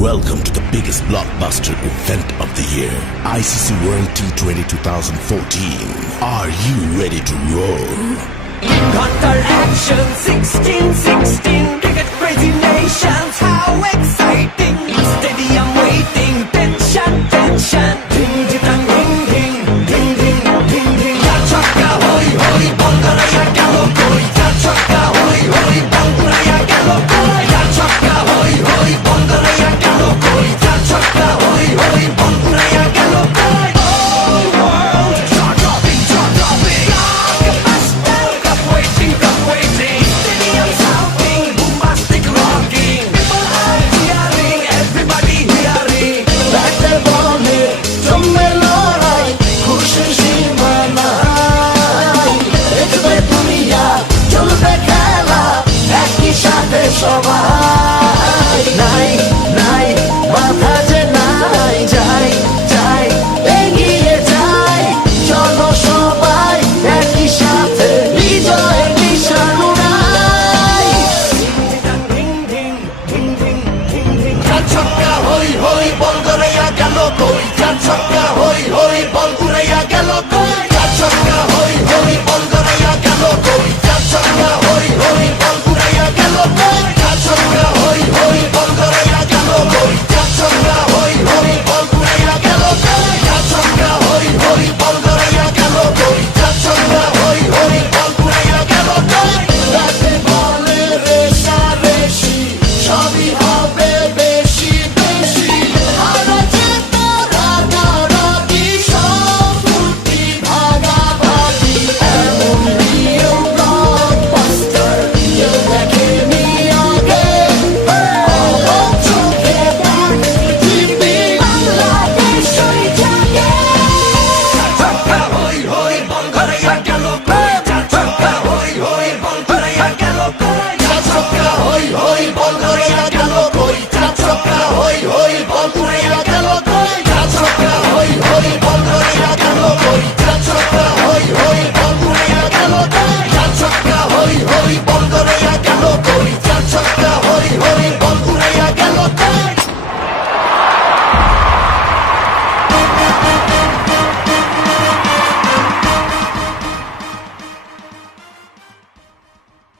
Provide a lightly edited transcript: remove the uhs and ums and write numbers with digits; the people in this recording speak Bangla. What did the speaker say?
Welcome to the biggest blockbuster event of the year, ICC World T20 2014. Are you ready to roll? Hunter action 16-16 cricket crazy nations, how exciting! Stadium waiting, tension, tension. Ding ding ding ding ding ding ding ding. Ya chakka hoi hoi Bangalaya gelo koi. Ya chakka hoi hoi Bangalaya gelo koi. Ya chakka hoi hoi Bangalaya gelo koi. Ya chakka hoi hoi Bangalaya gelo koi. Oh world, jaw dropping, jaw dropping. Blockbuster, cup waiting, cup waiting. Stadium shouting, bombastic rocking. People are cheering, everybody hearing. ব্যাটের বলে জমে লড়াই খুশির সীমা নাই দেখবে দুনিয়া চলবে খেলা একই সাথে সবাই নাই নাই মাথা যে নাই যাই যাই এগিয়ে যাই চলো সবাই একই সাথে বিজয়ের নিশান উড়াই Ding ding ding ding ding ding. ছক্কা হই হই বল করে গেল গোল